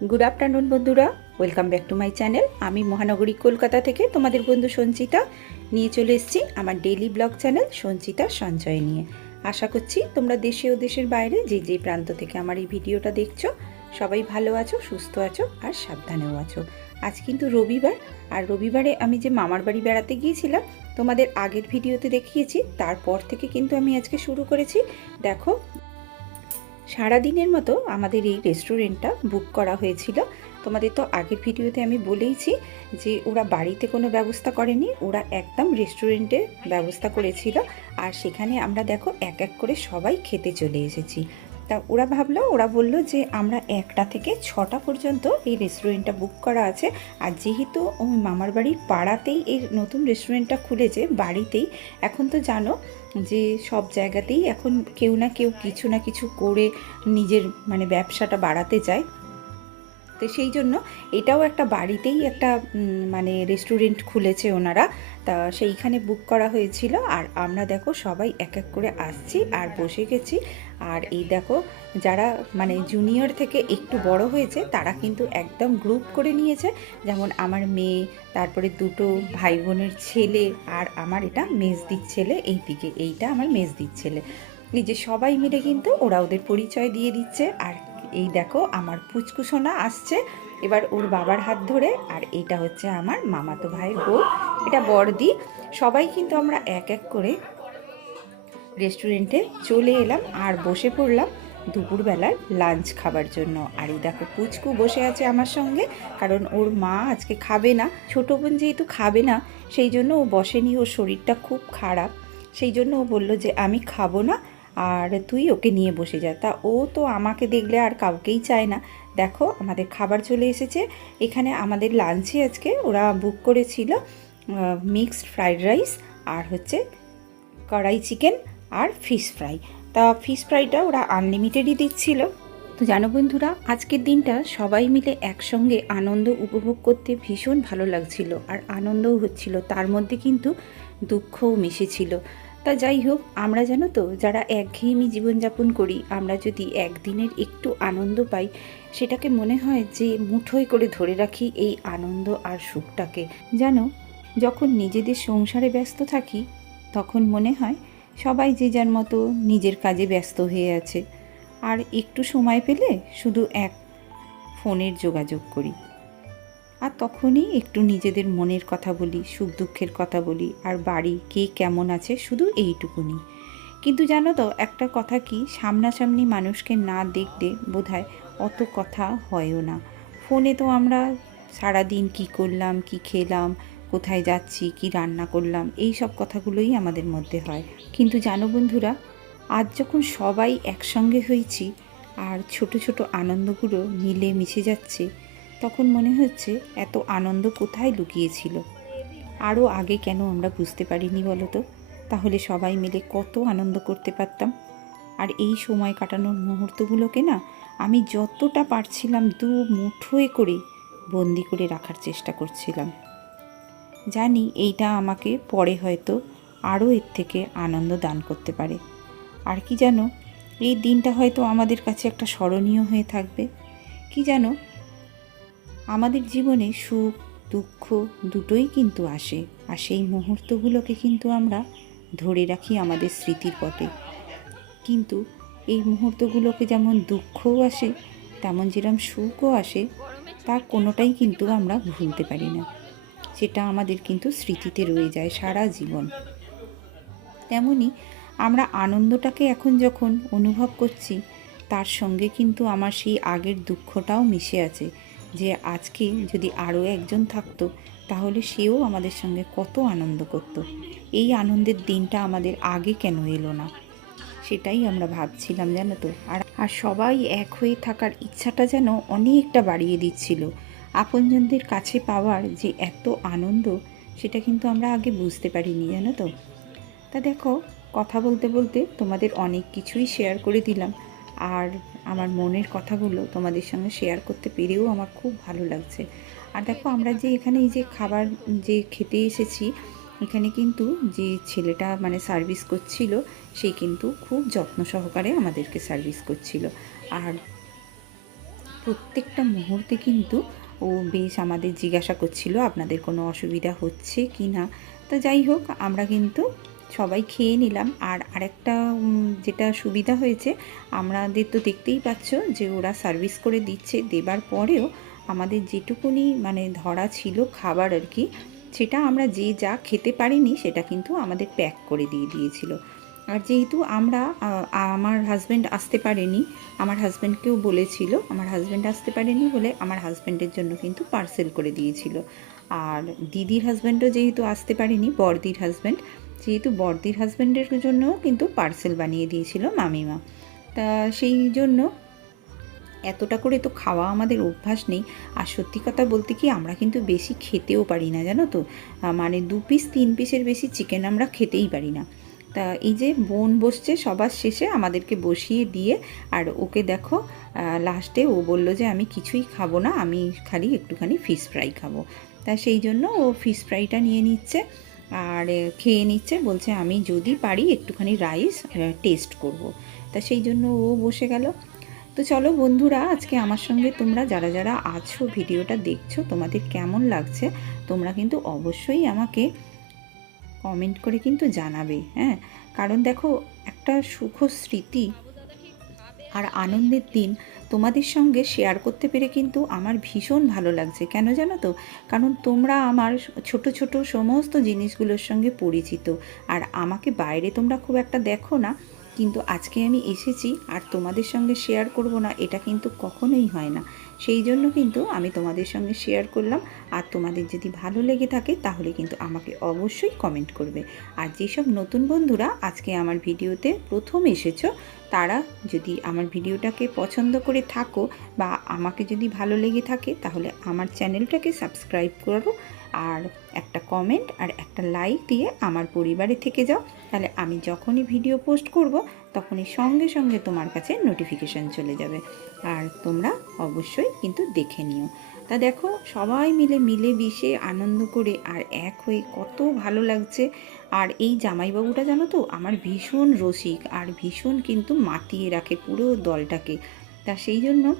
Good afternoon বন্ধুরা। Welcome back to my channel আমি মহানগরী কলকাতা থেকে তোমাদের বন্ধু সঞ্চিতা। নিয়ে চলে এসেছি আমার ডেইলি ব্লগ চ্যানেল সঞ্চিতা সঞ্চয় নিয়ে। আশা করছি তোমরা দেশে ও দেশের বাইরে যে যে প্রান্ত থেকে আমার এই ভিডিওটা দেখছ, সবাই ভালো আছো, সুস্থ আছো আর সাবধানেও আছো। আজ কিন্তু রবিবার, আর রবিবারে আমি যে মামার বাড়ি বেড়াতে গিয়েছিলাম, তোমাদের আগের ভিডিওতে দেখিয়েছি, তারপর থেকে কিন্তু আমি আজকে শুরু করেছি। দেখো সারাদিনের মতো আমাদের এই রেস্টুরেন্টটা বুক করা হয়েছিল। তোমাদের তো আগের ভিডিওতে আমি বলেইছি যে ওরা বাড়িতে কোনো ব্যবস্থা করেনি, ওরা একদম রেস্টুরেন্টে ব্যবস্থা করেছিল। আর সেখানে আমরা দেখো এক এক করে সবাই খেতে চলে এসেছি। তা ওরা ভাবলো, ওরা বলল যে আমরা একটা থেকে ছটা পর্যন্ত এই রেস্টুরেন্টটা বুক করা আছে। আর যেহেতু ওই মামার বাড়ির পাড়াতেই এই নতুন রেস্টুরেন্টটা খুলেছে, বাড়িতেই, এখন তো জানো যে সব জায়গাতেই এখন কেউ না কেউ কিছু না কিছু করে নিজের মানে ব্যবসাটা বাড়াতে চায় তো সেই জন্য এটাও একটা বাড়িতেই একটা মানে রেস্টুরেন্ট খুলেছে ওনারা। তা সেইখানে বুক করা হয়েছিল। আর আমরা দেখো সবাই এক এক করে আসছি আর বসে গেছি। আর এই দেখো যারা মানে জুনিয়র থেকে একটু বড় হয়েছে, তারা কিন্তু একদম গ্রুপ করে নিয়েছে। যেমন আমার মেয়ে, তারপরে দুটো ভাই বোনের ছেলে আর আমার এটা মেজদির ছেলে এই দিকে, এইটা আমার মেজদির ছেলে। এই যে সবাই মিলে কিন্তু ওরা ওদের পরিচয় দিয়ে দিচ্ছে। আর এই দেখো আমার পুচকুসোনা আসছে। এবার ওর বাবার হাত ধরে, আর এটা হচ্ছে আমার মামাতো ভাইয়ের বউ। এটা বড়দি। সবাই কিন্তু আমরা এক এক করে রেস্টুরেন্টে চলে এলাম আর বসে পড়লাম দুপুরবেলার লাঞ্চ খাবার জন্য। আর এই দেখো পুচকু বসে আছে আমার সঙ্গে, কারণ ওর মা আজকে খাবে না। ছোটো বোন যেহেতু খাবে না, সেই জন্য ও বসেনি। ওর শরীরটা খুব খারাপ। সেই জন্য ও বলল যে, আমি খাব না। আর তুই ওকে নিয়ে বসে যা। তা ও তো আমাকে দেখলে আর কাউকেই চায় না। দেখো, আমাদের খাবার চলে এসেছে। এখানে আমাদের লাঞ্চে আজকে ওরা বুক করেছিল মিক্সড ফ্রাইড রাইস আর হচ্ছে কড়াই চিকেন আর ফিশ ফ্রাই তা ফিশ ফ্রাইটা ওরা আনলিমিটেডই দিচ্ছিল। তো জানো বন্ধুরা, আজকের দিনটা সবাই মিলে একসঙ্গে আনন্দ উপভোগ করতে ভীষণ ভালো লাগছিল। আর আনন্দও হচ্ছিল। তার মধ্যে কিন্তু দুঃখও মিশেছিল। তা যাই হোক, আমরা জানো তো, যারা একঘেয়েমি জীবনযাপন করি, আমরা যদি একদিনের একটু আনন্দ পাই, সেটাকে মনে হয় যে মুঠোয় করে ধরে রাখি এই আনন্দ আর সুখটাকে। জানো, যখন নিজেদের সংসারে ব্যস্ত থাকি, তখন মনে হয় সবাই যে যার মতো নিজের কাজে ব্যস্ত হয়ে আছে। আর একটু সময় পেলে শুধু এক, ফোনের যোগাযোগ করি। আর তখনই একটু নিজেদের মনের কথা বলি, সুখ দুঃখের কথা বলি, আর বাড়ি কে কেমন আছে শুধু এইটুকুনি। কিন্তু জানো তো, একটা কথা কি, সামনাসামনি মানুষকে না দেখলে বোধহয় অত কথা হয়ও না। ফোনে তো আমরা সারাদিন কি করলাম, কি খেলাম, কোথায় যাচ্ছি, কি রান্না করলাম, এই সব কথাগুলোই আমাদের মধ্যে হয়। কিন্তু জানো বন্ধুরা, আজ যখন সবাই একসঙ্গে হয়েছি, আর ছোট ছোট আনন্দগুলো মিলে মিশে যাচ্ছে তখন মনে হচ্ছে এত আনন্দ কোথায় লুকিয়েছিল। আরও আগে কেন আমরা বুঝতে পারিনি বলো তো তাহলে সবাই মিলে কত আনন্দ করতে পারতাম? আর এই সময় কাটানোর মুহূর্তগুলোকে না আমি যতটা পারছিলাম দু মুঠোয় করে বন্দি করে রাখার চেষ্টা করছিলাম। জানি এইটা আমাকে পরে হয়তো আরও এর থেকে আনন্দ দান করতে পারে। আর কি জানো, এই দিনটা হয়তো আমাদের কাছে একটা স্মরণীয় হয়ে থাকবে। কি জানো আমাদের জীবনে সুখ, দুঃখ দুটোই কিন্তু আসে, আর সেই মুহূর্তগুলোকে কিন্তু আমরা ধরে রাখি আমাদের স্মৃতির পটে কিন্তু এই মুহূর্তগুলোকে যেমন দুঃখও আসে, তেমন যেরকম সুখও আসে তার কোনোটাই কিন্তু আমরা ভুলতে পারি না। সেটা আমাদের কিন্তু স্মৃতিতে রয়ে যায় সারা জীবন। তেমনি আমরা আনন্দটাকে এখন যখন অনুভব করছি, তার সঙ্গে কিন্তু আমার সেই আগের দুঃখটাও মিশে আছে। যে আজকে যদি আরও একজন থাকতো, তাহলে সেও আমাদের সঙ্গে কত আনন্দ করত। এই আনন্দের দিনটা আমাদের আগে কেন এলো না? সেটাই আমরা ভাবছিলাম, জানো তো। আর আর সবাই এক হয়ে থাকার ইচ্ছাটা যেন অনেকটা বাড়িয়ে দিচ্ছিল। আপনজনদের কাছে পাওয়ার যে এত আনন্দ, সেটা কিন্তু আমরা আগে বুঝতে পারিনি, জানো তো। তা দেখো, কথা বলতে বলতে তোমাদের অনেক কিছুই শেয়ার করে দিলাম। আর আমার মনের কথাগুলো তোমাদের সঙ্গে শেয়ার করতে পেরেও আমার খুব ভালো লাগছে। আর দেখো, আমরা যে এখানে এই যে খাবার যে খেতে এসেছি, এখানে কিন্তু যে ছেলেটা মানে সার্ভিস করছিল, সে কিন্তু খুব যত্ন সহকারে আমাদেরকে সার্ভিস করছিল। আর প্রত্যেকটা মুহূর্তে কিন্তু ও বেশ আমাদের জিজ্ঞাসা করছিল, আপনাদের কোনো অসুবিধা হচ্ছে কি না তো যাই হোক, আমরা কিন্তু সবাই খেয়ে নিলাম। আর আরেকটা যেটা সুবিধা হয়েছে, আমাদের তো দেখতেই পাচ্ছ যে ওরা সার্ভিস করে দিচ্ছে। দেবার পরেও আমাদের যেটুকুনি মানে ধরা ছিল খাবার আর কি, সেটা আমরা যে যা খেতে পারিনি, সেটা কিন্তু আমাদের প্যাক করে দিয়ে দিয়েছিল। আর যেহেতু আমরা আমার হাজব্যান্ড আসতে পারেনি, আমার হাজব্যান্ডকেও বলেছিল, আমার হাজব্যান্ড আসতে পারেনি বলে আমার হাজব্যান্ডের জন্য কিন্তু পার্সেল করে দিয়েছিল। আর দিদির হাজব্যান্ডও যেহেতু আসতে পারেনি বড়দির হাজব্যান্ড যেহেতু বড়দির হাজব্যান্ডের জন্যও কিন্তু পার্সেল বানিয়ে দিয়েছিল মামিমা। তা সেই জন্য এতটা করে তো খাওয়া আমাদের অভ্যাস নেই। আর সত্যি কথা বলতে কি, আমরা কিন্তু বেশি খেতেও পারি না, জানো তো? মানে দু পিস তিন পিসের বেশি চিকেন আমরা খেতেই পারি না। তা এই যে বোন বসছে সবার শেষে আমাদেরকে বসিয়ে দিয়ে, আর ওকে দেখো লাস্টে ও বলল যে, আমি কিছুই খাব না, আমি খালি একটুখানি ফিশ ফ্রাই খাব। তা সেই জন্য ও ফিশ ফ্রাইটা নিয়ে নিচ্ছে। আর খেয়ে নিচ্ছে, বলছে আমি যদি পারি একটুখানি রাইস টেস্ট করব। তা সেই জন্য ও বসে গেল তো চলো বন্ধুরা, আজকে আমার সঙ্গে তোমরা যারা যারা আছো, ভিডিওটা দেখছ, তোমাদের কেমন লাগছে, তোমরা কিন্তু অবশ্যই আমাকে কমেন্ট করে কিন্তু জানাবে হ্যাঁ কারণ দেখো, একটা সুখ স্মৃতি আর আনন্দের দিন তোমাদের সঙ্গে শেয়ার করতে পেরে কিন্তু আমার ভীষণ ভালো লাগছে। কেন জানো তো? কারণ তোমরা আমার ছোট ছোট সমস্ত জিনিসগুলোর সঙ্গে পরিচিত। আর আমাকে বাইরে তোমরা খুব একটা দেখো না। কিন্তু আজকে আমি এসেছি আর তোমাদের সঙ্গে শেয়ার করব না, এটা কিন্তু কখনোই হয় না। সেই জন্য কিন্তু আমি তোমাদের সঙ্গে শেয়ার করলাম। আর তোমাদের যদি ভালো লেগে থাকে, তাহলে কিন্তু আমাকে অবশ্যই কমেন্ট করবে। আর যেসব নতুন বন্ধুরা আজকে আমার ভিডিওতে প্রথম এসেছ, তারা যদি আমার ভিডিওটাকে পছন্দ করে থাকো বা আমাকে যদি ভালো লেগে থাকে, তাহলে আমার চ্যানেলটাকে সাবস্ক্রাইব করো। আর একটা কমেন্ট আর একটা লাইক দিয়ে আমার পরিবারে থেকে যাও। তাহলে আমি যখনই ভিডিও পোস্ট করব তখনই সঙ্গে সঙ্গে তোমার কাছে নোটিফিকেশান চলে যাবে। আর তোমরা অবশ্যই কিন্তু দেখে নিও। তা দেখো, সবাই মিলে মিলে মিশে আনন্দ করে আর এক হয়ে কত ভালো লাগছে। আর এই জামাইবাবুটা জানো তো, আমার ভীষণ রসিক আর ভীষণ কিন্তু মাতিয়ে রাখে পুরো দলটাকে। তা সেই জন্য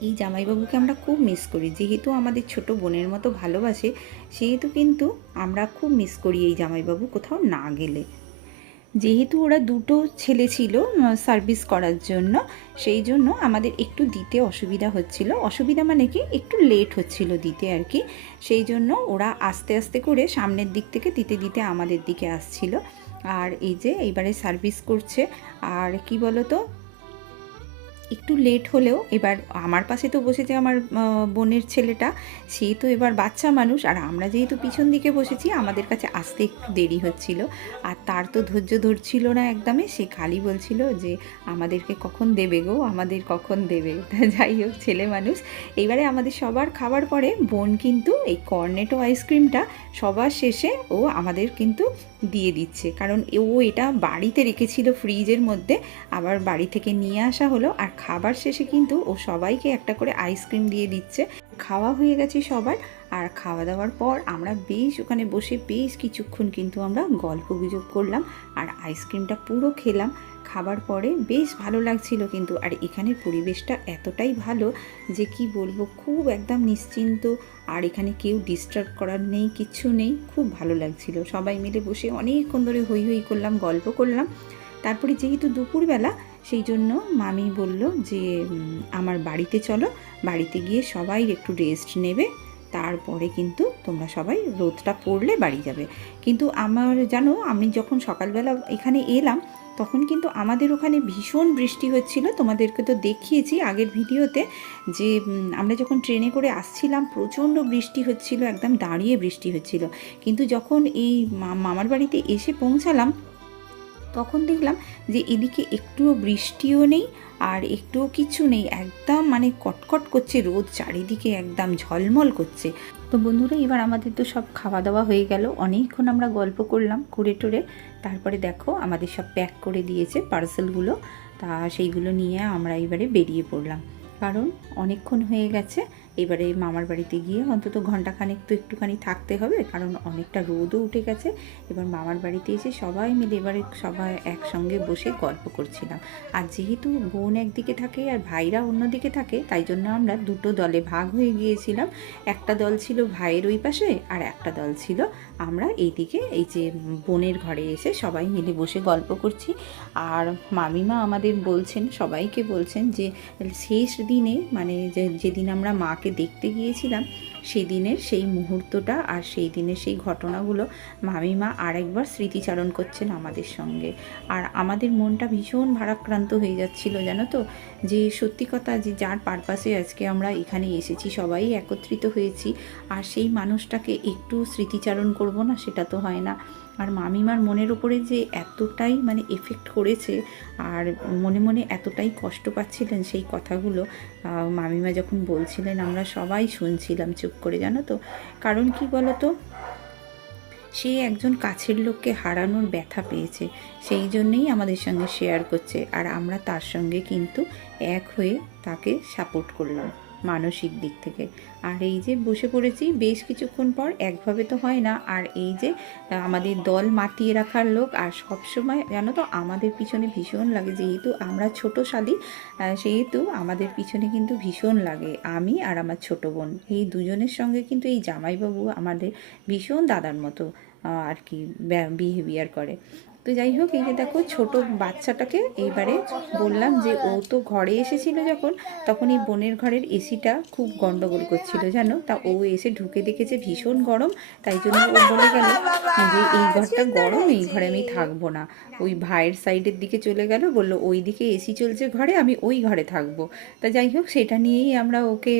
এই জামাইবাবুকে আমরা খুব মিস করি। যেহেতু আমাদের ছোট বোনের মতো ভালোবাসে, সেহেতু কিন্তু আমরা খুব মিস করি এই জামাইবাবু কোথাও না গেলে। যেহেতু ওরা দুটো ছেলে ছিল সার্ভিস করার জন্য, সেই জন্য আমাদের একটু দিতে অসুবিধা হচ্ছিল। অসুবিধা মানে কি? একটু লেট হচ্ছিল দিতে আর কি। সেই জন্য ওরা আস্তে আস্তে করে সামনের দিক থেকে দিতে দিতে আমাদের দিকে আসছিল। আর এই যে এইবারে সার্ভিস করছে, আর কি বলতো? একটু লেট হলেও, এবার আমার পাশে তো বসেছে আমার বোনের ছেলেটা, সে তো এবার বাচ্চা মানুষ, আর আমরা যেহেতু পিছন দিকে বসেছি, আমাদের কাছে আসতে একটু দেরি হচ্ছিল। আর তার তো ধৈর্য ধরছিল না একদমই সে খালি বলছিল যে, আমাদেরকে কখন দেবে গো? আমাদের কখন দেবে? যাই হোক, ছেলে মানুষ। এইবারে আমাদের সবার খাবার পরে, বোন কিন্তু এই কর্নেটো আইসক্রিমটা সবার শেষে ও আমাদের কিন্তু দিয়ে দিচ্ছে। কারণ ও এটা বাড়িতে রেখেছিল ফ্রিজের মধ্যে, আবার বাড়ি থেকে নিয়ে আসা হলো, আর খাবার শেষে কিন্তু ও সবাইকে একটা করে আইসক্রিম দিয়ে দিচ্ছে। খাওয়া হয়ে গেছে সবার আর খাওয়া দাওয়ার পর আমরা বেশ ওখানে বসে বেশ কিছুক্ষণ কিন্তু আমরা গল্প গুজব করলাম আর আইসক্রিমটা পুরো খেলাম। খাবার পরে বেশ ভালো লাগছিল কিন্তু আর এখানের পরিবেশটা এতটাই ভালো যে কি বলব, খুব একদম নিশ্চিন্ত আর এখানে কেউ ডিস্টার্ব করার নেই কিচ্ছু নেই, খুব ভালো লাগছিল। সবাই মিলে বসে অনেকক্ষণ ধরে হই হই করলাম, গল্প করলাম। তারপরে যেহেতু দুপুরবেলা, সেই জন্য মামি বলল যে আমার বাড়িতে চলো, বাড়িতে গিয়ে সবাই একটু রেস্ট নেবে। তারপরে কিন্তু তোমরা সবাই রোদটা পড়লে বাড়ি যাবে। কিন্তু আমার জানো, আমি যখন সকালবেলা এখানে এলাম, তখন কিন্তু আমাদের ওখানে ভীষণ বৃষ্টি হচ্ছিল। তোমাদেরকে তো দেখিয়েছি আগের ভিডিওতে যে আমরা যখন ট্রেনে করে আসছিলাম, প্রচণ্ড বৃষ্টি হচ্ছিল, একদম দাঁড়িয়ে বৃষ্টি হচ্ছিল। কিন্তু যখন এই মামার বাড়িতে এসে পৌঁছালাম, তখন দেখলাম যে এদিকে একটুও বৃষ্টিও নেই আর একটুও কিছু নেই, একদম মানে কটকট করছে রোদ, চারিদিকে একদম ঝলমল করছে। তো বন্ধুরা, এবার আমাদের তো সব খাওয়া দাওয়া হয়ে গেল। অনেকক্ষণ আমরা গল্প করলাম, করে টুরে। তারপরে দেখো, আমাদের সব প্যাক করে দিয়েছে পার্সেলগুলো। তা সেইগুলো নিয়ে আমরা এবারে বেরিয়ে পড়লাম। কারণ অনেকক্ষণ হয়ে গেছে এবারে মামার বাড়িতে গিয়ে অন্তত ঘন্টাখানেক তো একটুখানি থাকতে হবে, কারণ অনেকটা রোদও উঠে গেছে। এবার মামার বাড়িতে এসে সবাই মিলে এবারে সবাই একসঙ্গে বসে গল্প করছিলাম। আর যেহেতু বোন একদিকে থাকে আর ভাইরা অন্যদিকে থাকে, তাই জন্য আমরা দুটো দলে ভাগ হয়ে গিয়েছিলাম। একটা দল ছিল ভাইয়ের ওই পাশে আর একটা দল ছিল আমরা এইদিকে এই যে বোনের ঘরে এসে সবাই মিলে বসে গল্প করছি। আর মামিমা আমাদের বলছেন, সবাইকে বলছেন যে শেষ দিনে মানে যেদিন আমরা মাকে দেখতে গিয়েছিলাম সেদিনের সেই মুহূর্তটা আর সেই দিনের সেই ঘটনাগুলো মামিমা আরেকবার স্মৃতিচারণ করছেন আমাদের সঙ্গে। আর আমাদের মনটা ভীষণ ভারাক্রান্ত হয়ে যাচ্ছিল, জানো তো? যে সত্যি কথা, যে যার পারপাসে আজকে আমরা এখানে এসেছি, সবাই একত্রিত হয়েছি, আর সেই মানুষটাকে একটু স্মৃতিচারণ করব না সেটা তো হয় না। আর মামিমার মনের উপরে যে এতটাই মানে এফেক্ট করেছে আর মনে মনে এতটাই কষ্ট পাচ্ছিলেন সেই কথাগুলো মামিমা যখন বলছিলেন, আমরা সবাই শুনছিলাম চুপ করে, জানো তো? কারণ কি বলো তো সে একজন কাছের লোককে হারানোর ব্যথা পেয়েছে, সেই জন্যেই আমাদের সঙ্গে শেয়ার করছে। আর আমরা তার সঙ্গে কিন্তু এক হয়ে তাকে সাপোর্ট করলাম। মানসিক দিক থেকে। আর এই যে বসে পড়েছি, বেশ কিছুক্ষণ পর একভাবে তো হয় না। আর এই যে আমাদের দল মাতিয়ে রাখার লোক, আর সব সময় জানো তো, আমাদের পিছনে ভীষণ লাগে। যেহেতু আমরা ছোট শালি সেহেতু আমাদের পিছনে কিন্তু ভীষণ লাগে, আমি আর আমার ছোট বোন। এই দুজনের সঙ্গে কিন্তু এই জামাইবাবু আমাদের ভীষণ দাদার মতো আর কি বিহেভিয়ার করে। তো যাই হোক, এই যে দেখো ছোট বাচ্চাটাকে এইবারে বললাম যে ও তো ঘরে এসেছিল যখন, তখন এই বোনের ঘরের এসিটা খুব গন্ডগোল করছিল, জানো? তা ও এসে ঢুকে দেখেছে ভীষণ গরম, তাই জন্য ও বলে গেল যে এই ঘরটা গরম, এই ঘরে আমি থাকব না। ওই ভাইয়ের সাইডের দিকে চলে গেল, বলল ওই দিকে এসি চলছে ঘরে, আমি ওই ঘরে থাকব। তা যাই হোক, সেটা নিয়েই আমরা ওকে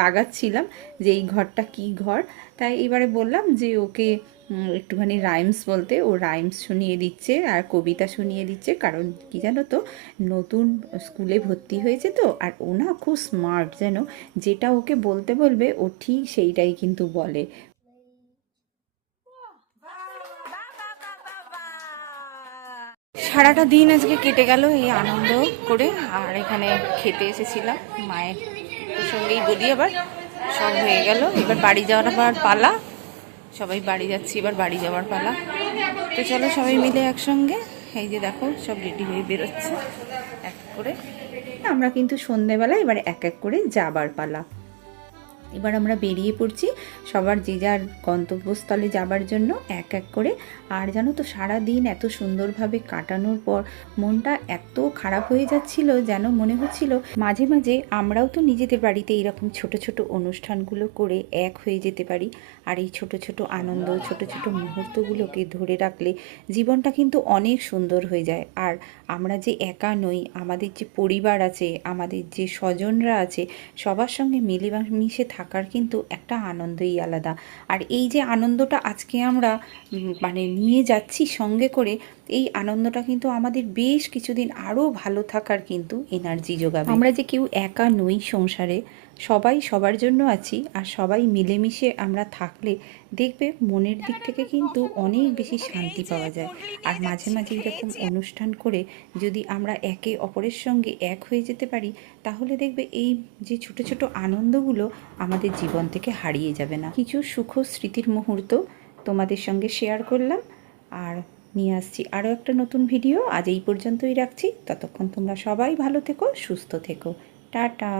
রাগাচ্ছিলাম যে এই ঘরটা কি ঘর? তাই এবারে বললাম যে ওকে একটুখানি রাইমস বলতে, ও রাইমস শুনিয়ে দিচ্ছে আর কবিতা শুনিয়ে দিচ্ছে। কারণ কি জানো তো, নতুন স্কুলে ভর্তি হয়েছে তো, আর ও না খুব স্মার্ট যেন যেটা ওকে বলতে বলবে, ও ঠিক সেইটাই কিন্তু বলে। সারাটা দিন আজকে কেটে গেল এই আনন্দ করে, আর এখানে খেতে এসেছিলাম। মায়ের সঙ্গেই বলি আবার, সব হয়ে গেল। এবার বাড়ি যাওয়ার আবার পালা। সবাই বাড়ি যাচ্ছি, এবার বাড়ি যাওয়ার পালা। তো চলো সবাই মিলে একসঙ্গে, এই যে দেখো, সব রেডি হয়ে বেরোচ্ছে। এক করে। আমরা কিন্তু সন্ধেবেলা এবার এক এক করে যাবার পালা। এবার আমরা বেরিয়ে পড়ছি সবার যে যার গন্তব্যস্থলে যাবার জন্য এক এক করে। আর জানো তো সারা দিন এত সুন্দরভাবে কাটানোর পর মনটা এত খারাপ হয়ে যাচ্ছিল, যেন মনে হচ্ছিল মাঝে মাঝে আমরাও তো নিজেদের বাড়িতে এরকম ছোট ছোট অনুষ্ঠানগুলো করে এক হয়ে যেতে পারি। আর এই ছোট ছোট আনন্দ, ছোট ছোট মুহূর্তগুলোকে ধরে রাখলে জীবনটা কিন্তু অনেক সুন্দর হয়ে যায়। আর আমরা যে একা নই, আমাদের যে পরিবার আছে, আমাদের যে স্বজনরা আছে, সবার সঙ্গে মিলে মিশে থাকার কিন্তু একটা আনন্দই আলাদা। আর এই যে আনন্দটা আজকে আমরা মানে নিয়ে যাচ্ছি সঙ্গে করে, এই আনন্দটা কিন্তু আমাদের বেশ কিছুদিন আরও ভালো থাকার কিন্তু এনার্জি যোগাবে। আমরা যে কেউ একা নই সংসারে সবাই সবার জন্য আছি আর সবাই মিলেমিশে আমরা থাকলে দেখবে মনের দিক থেকে কিন্তু অনেক বেশি শান্তি পাওয়া যায়। আর মাঝে মাঝে এরকম অনুষ্ঠান করে যদি আমরা একে অপরের সঙ্গে এক হয়ে যেতে পারি, তাহলে দেখবে এই যে ছোট ছোট আনন্দগুলো আমাদের জীবন থেকে হারিয়ে যাবে না। কিছু সুখ স্মৃতির মুহূর্ত তোমাদের সঙ্গে শেয়ার করলাম। আর নিয়ে আসছি আরও একটা নতুন ভিডিও আজ এই পর্যন্তই রাখছি। ততক্ষণ তোমরা সবাই ভালো থেকো, সুস্থ থেকো। টাটা!